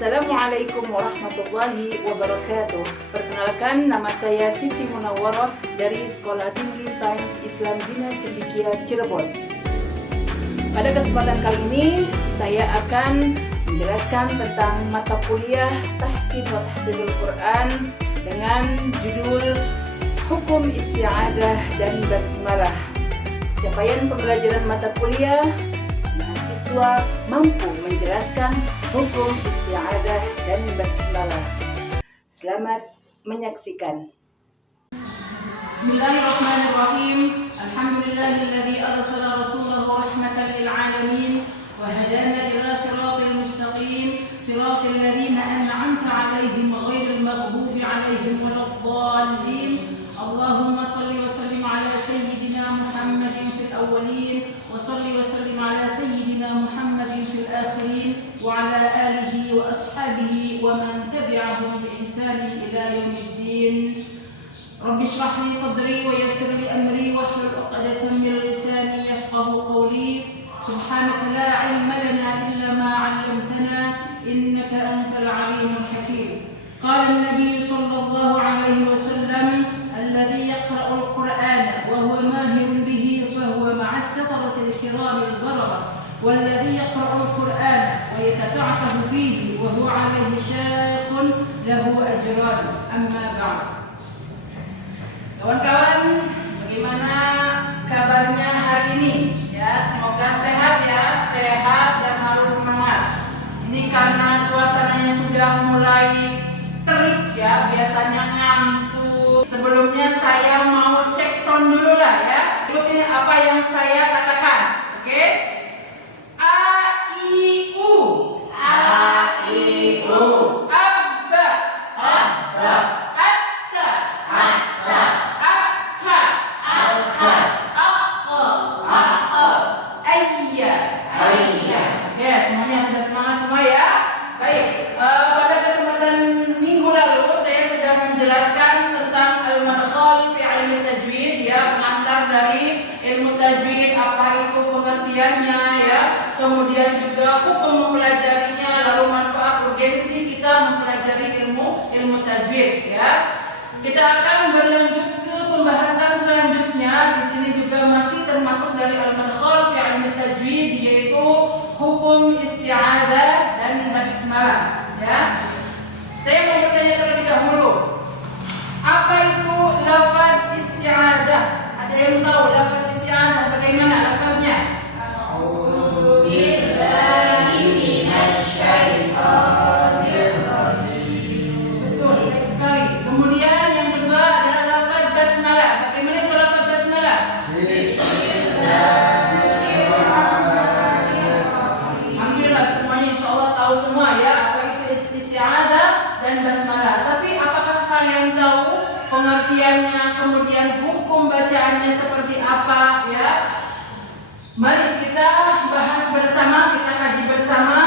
Assalamualaikum warahmatullahi wabarakatuh. Perkenalkan, nama saya Siti Munawwaroh dari Sekolah Tinggi Sains Islam Bina Cendekia, Cirebon. Pada kesempatan kali ini, saya akan menjelaskan tentang mata kuliah Tahsin wa Tahfidul Quran dengan judul Hukum Isti'adzah dan Basmalah. Capaian pembelajaran mata kuliah, mahasiswa mampu menjelaskan hukum isti'adzah dan basmalah. Selamat menyaksikan. Bismillahirrahmanirrahim. Alhamdulillahilladzi arsala rasulahu rahmatan lil alamin wa hadana ila siratal mustaqim, siratal ladzina an'amta 'alaihim ghairil maghdubi 'alaihim waladdallin. Allahumma shalli wa sallim ala sayyidina Muhammadin fil awwalin wa shalli wa sallim ala sayyidina Muhammadin fil akhirin wa ala alihi wa ashabihi wa man tabi'ahum bi ihsanin ila yaumiddin. Rabbi shrah li sadri wa yassir li amri wa hlul 'uqdatam min lisani yafqahu qawli. Subhanaka la 'ilma lana illa ma 'allamtana innaka antal 'alimul hakim. Qala an-nabiy sallallahu alaihi wasallam alladhi yaqra'u al-Qur'ana wa huwa mahirun bihi fa huwa ma'a as-safarati al-kiram al-barara والذي يقرأ القرآن ويتتعتع فيه وهو عليه شاق له أجران. أما بعد. Kawan-kawan, bagaimana kabarnya hari ini? Ya, semoga sehat ya, sehat dan harus semangat. Ini karena suasananya sudah mulai terik ya, biasanya ngantuk. Sebelumnya saya mau cek sound dulu lah ya. Ikutin apa yang saya katakan, oke? Ya, kemudian juga hukum mempelajarinya, lalu manfaat urgensi kita mempelajari ilmu tajwid ya. Kita akan berlanjut ke pembahasan selanjutnya. Di sini juga masih termasuk dari al-madkhal fi ilmi tajwid, yaitu hukum isti'adzah dan basmalah ya. Saya mau bertanya terlebih dahulu, apa itu lafaz isti'adzah? Ada yang tahu lafaz isti'adzah bagaimana lafaznya? Pengertiannya, kemudian hukum bacaannya seperti apa ya. Mari kita bahas bersama, kita kaji bersama,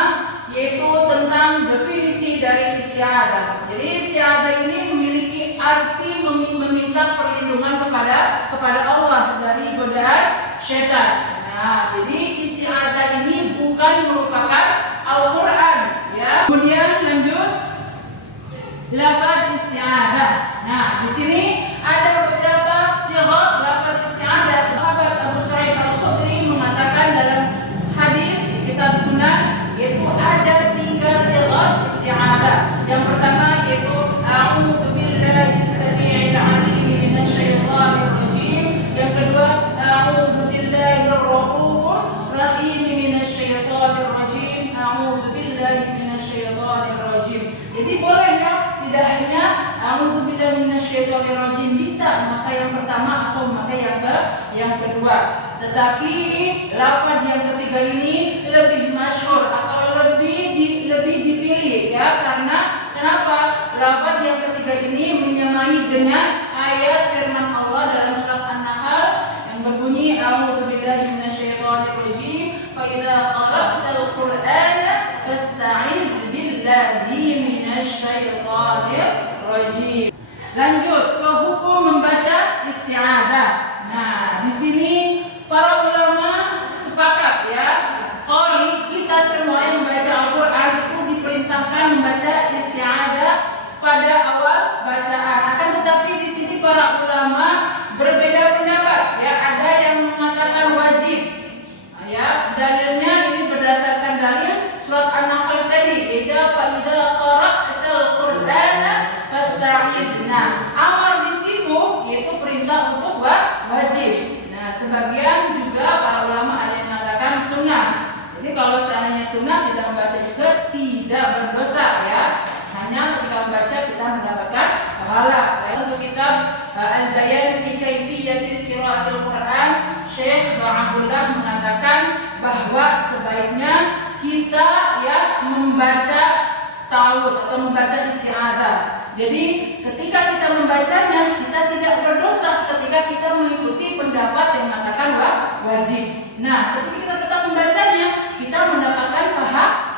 yaitu tentang definisi dari isti'adzah. Jadi isti'adzah ini memiliki arti meminta perlindungan kepada Allah dari godaan syaitan. Nah, jadi isti'adzah ini bukan merupakan Al-Qur'an ya. Kemudian lanjut lafaz isti'adzah. Nah, di sini ada beberapa sighat lafaz isti'adzah. Sahabat Abu Sa'id Al-Khudri mengatakan dalam hadis di kitab Sunan, yaitu ada 3 sighat isti'adzah. Yang pertama yaitu a'udzu billahi as-sami'il 'alim minasyaitonir rajim. Yang kedua a'udzu billahi ar-raufur rahim minasyaitonir rajim. A'udzu billahi minasyaitonir rajim. Jadi boleh ya, tidak hanya a'udzubillahi minasyaitonirrajim bisa maka yang pertama atau maka yang kedua. Tetapi lafaz yang ketiga ini lebih masyhur atau lebih dipilih ya, karena kenapa? Lafaz yang ketiga ini menyamai dengan ayat firman Allah dalam surat An-Nahl yang berbunyi a'udzubillahi minasyaitonirrajim fa idza qara'tal qur'ana fasta'idz billahi minasyaitonir rajim. Lanjut ke hukum membaca isti'adzah. Nah, di sini para ulama sepakat ya, qari kita semua yang membaca Al-Qur'an itu diperintahkan membaca yaitu fa'idza qara'tal Qur'ana fasta'idz. Nah, amar di situ yaitu perintah untuk wajib. Nah, sebagian juga para ulama ada yang mengatakan sunnah. Jadi kalau seandainya sunnah tidak membaca juga tidak berdosa ya. Hanya ketika membaca kita mendapatkan pahala. Untuk kitab Al-Bayan fi Kaifiyatil Qiraatil Quran, Syekh Abdullah mengatakan bahwa sebaiknya kita ya membaca ta'awudz atau membaca isti'adzah. Jadi ketika kita membacanya kita tidak berdosa ketika kita mengikuti pendapat yang mengatakan wajib. Nah, ketika kita membacanya kita mendapatkan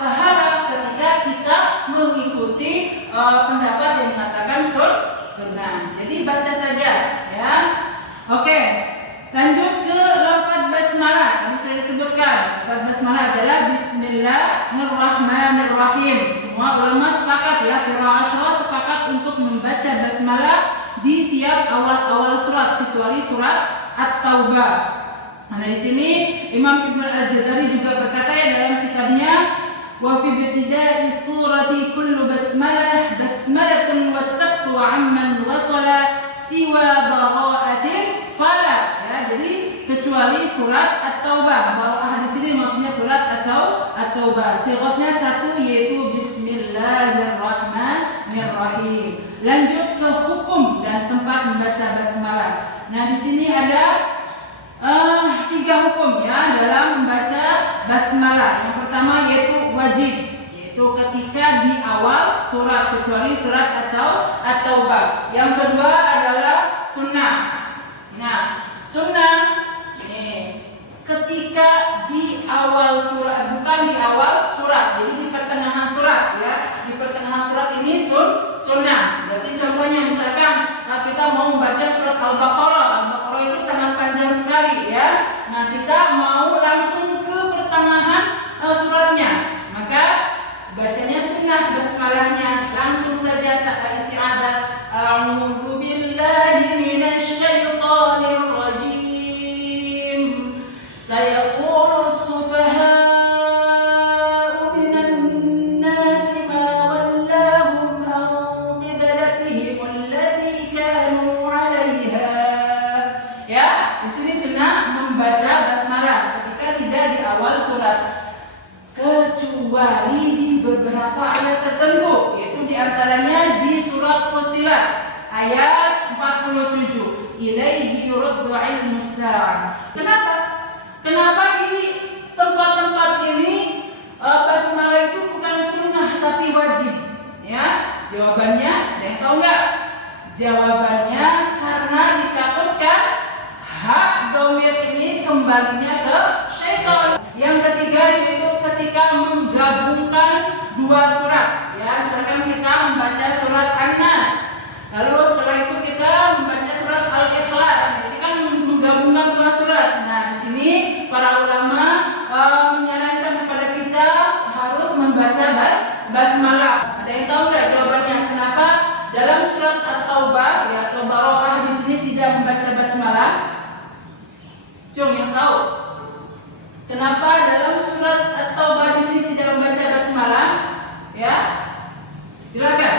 pahala ketika kita mengikuti pendapat yang mengatakan sunnah. Jadi baca saja ya. Oke, lanjut ke lafaz basmalah. Tadi sudah disebutkan. Lafaz basmalah adalah Bismillahirrahmanirrahim. Semua ulama sepakat ya, qiraah Asyra sepakat untuk membaca basmalah di tiap awal-awal surat kecuali surat At-Taubah. Nah, di sini Imam Ibnu Al-Jazari juga berkata ya dalam kitabnya wa fi ibtida'i surati kullu basmalah basmalatun wasaqtu amman wasala siwa bara'atin fala ya. Jadi kecuali surat At-Taubah. Bara'ah di sini maksudnya surat At-Taubah. Sigatnya satu yaitu Bismillahirrahmanirrahim. Lanjut ke hukum dan tempat membaca basmalah. Nah, di sini ada 3 hukum ya dalam membaca basmalah. Yang pertama yaitu wajib, yaitu ketika di awal surat kecuali surat At-Taubah. Yang kedua adalah sunnah. Nah, sunnah ketika di awal surat, bukan di awal surat, jadi di pertengahan surat ya. Di pertengahan surat ini sunnah. Berarti contohnya misalkan kita mau membaca surat Al-Baqarah. Al-Baqarah itu sangat panjang sekali ya. Nah, kita mau langsung ke pertengahan suratnya, maka bacanya sunnah basmalahnya langsung saja tak ada isti'adzah. A'udzu billahi minasy syaithanir rajim. Sayaqulu as-sufaha'u minan nasi ma wallahum an qiblatihim allati kanu 'alaiha. Ya, di sini sunnah membaca basmalah ketika tidak di awal surat, kecuali di beberapa ayat tertentu, yaitu diantaranya di surat Fussilat ayat 47, ilaihi yuraddu ilmus sa'ah. Kenapa di tempat-tempat ini basmalah itu bukan sunnah tapi wajib? Ya, jawabannya ada yang tahu nggak? Jawabannya karena ditakutkan hak domir ini kembalinya ke syaitan. Yang ketiga yaitu ketika menggabungkan 2 surat. Ya, misalkan kita membaca surat An-Nas, lalu setelah itu kita membaca surat Al-Ikhlas. Itu kan menggabungkan 2 surat. Nah, di sini para ulama menyarankan kepada kita harus membaca basmalah. Ada yang tahu nggak jawabannya? Kenapa dalam surat At-Taubah ya atau Bara'ah di sini tidak membaca basmalah? Cung yang tahu? Kenapa dalam surat At-Taubah di sini tidak membaca basmalah? Ya, silakan.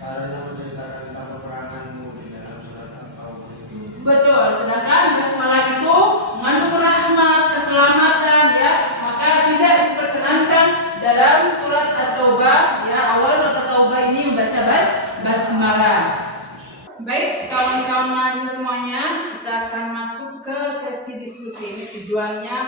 Karena menceritakan tentang peperanganmu di dalam surat At-Taubah. Betul. Sedangkan basmalah itu mengandung rahmat, keselamatan ya, maka tidak diperkenankan dalam surat At-Taubah ya. Awal surat At-Taubah ini membaca basmalah. Baik, kawan-kawan mahasiswa semuanya, kita akan masuk ke sesi diskusi. Ini tujuannya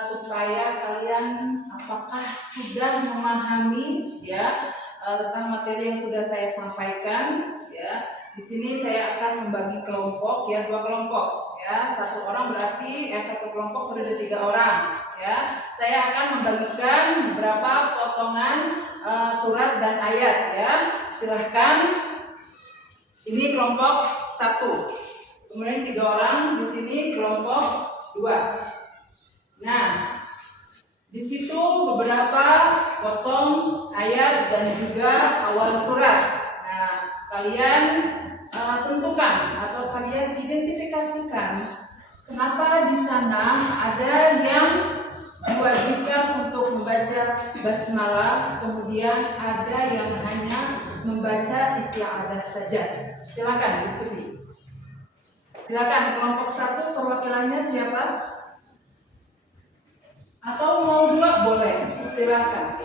supaya kalian apakah sudah memahami ya tentang materi yang sudah saya sampaikan ya. Di sini saya akan membagi kelompok ya, 2 kelompok ya. 1 orang berarti 1 kelompok terdiri 3 orang ya. Saya akan membagikan beberapa potongan surat dan ayat ya. Silahkan. Ini kelompok 1. Kemudian 3 orang di sini kelompok 2. Nah, di situ beberapa potong ayat dan juga awal surat. Nah, kalian tentukan atau kalian identifikasikan kenapa di sana ada yang diwajibkan untuk membaca basmalah, kemudian ada yang hanya membaca isti'adzah saja. Silakan diskusi. Silakan kelompok 1 perwakilannya siapa? Atau mau 2 boleh. Silakan.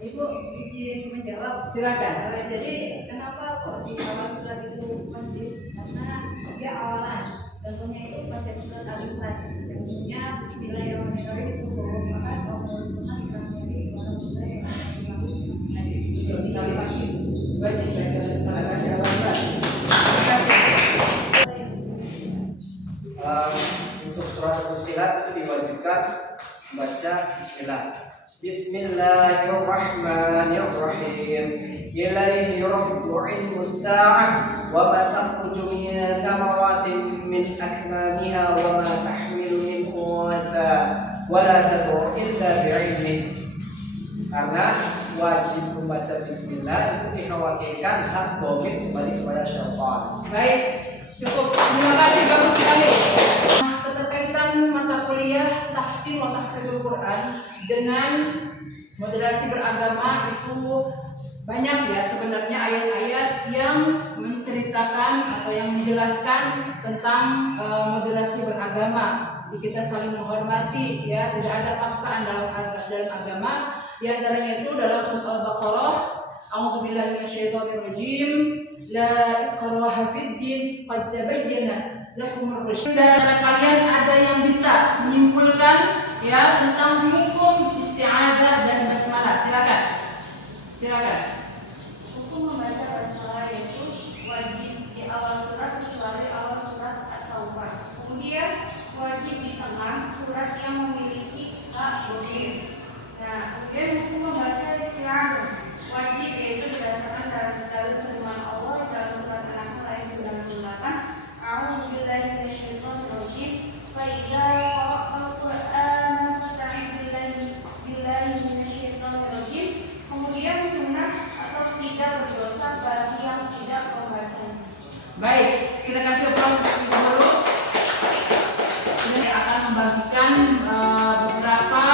Ibu izin menjawab. Silakan. Jadi kenapa kok di awal surat itu wajib? Karena dia awalan. Contohnya itu pada surat Al-Ikhlas. Contohnya Bismillahirrahmanirrahim itu merupakan awal sunnah yang dari Betul sekali wajib. Wajib baca basmalah. Untuk surat Fussilat itu diwajibkan baca Bismillah. Bismillahirrahmanirrahim. Ilaihi yurja'u ilmus sa'ah wa ma takhruju min thamaratin min akmamiha wa ma tahmilu min untha wa la tad'u illa bi'ilmih. Karena wajib membaca Bismillah itu dikhawatirkan hak domir kembali kepada syaitan. Baik, cukup. Terima kasih, bagus sekali. Keterkaitan mata kuliah tahsin wa tahfidzul Quran dengan moderasi beragama itu banyak ya sebenarnya ayat-ayat yang menceritakan atau yang menjelaskan tentang moderasi beragama. Jadi kita saling menghormati ya, tidak ada paksaan dalam agama. Di antaranya itu dalam surat Al-Baqarah, A'udzubillahi minasyaitonirrajim, la ikraha fid din, qad tabayyana lakumur rusyd. Dan kalian ada yang bisa menyimpulkan ya tentang hukum isti'adzah dan basmalah. Silakan. Silakan. Hukum membaca basmalah itu wajib di awal surat kecuali awal surat At-Taubah. Kemudian wajib di tengah surat yang memiliki hak domir. Nah, kemudian hukum membaca isti'adzah wajib yaitu berdasarkan dalil firman Allah dalam surat An-Nahl ayat 98. A'udzubillahi minasyaitonirrajim. Fa idza qara'tal Qur'ana fasta'idz billahi minasyaitonirrajim. Kemudian sunnah atau tidak berdosa bagi yang tidak membacanya. Baik, kita kasih proses dulu. Ini akan membagikan beberapa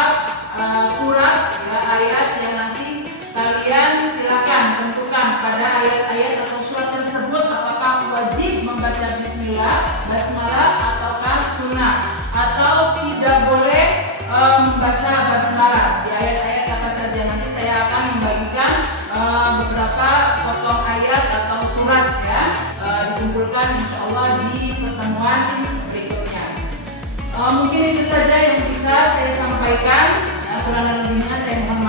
surat ya, ayat yang nanti kalian silakan tentukan pada ayat-ayat atau surat tersebut apakah wajib membaca bismillah, basmalah ataukah sunnah, atau tidak boleh membaca basmalah. Di ayat-ayat apa saja nanti saya akan membagikan beberapa potong ayat atau surat ya, dikumpulkan insyaallah di pertemuan berikutnya. Mungkin itu saja yang bisa saya sampaikan. Kurang lebihnya saya mohon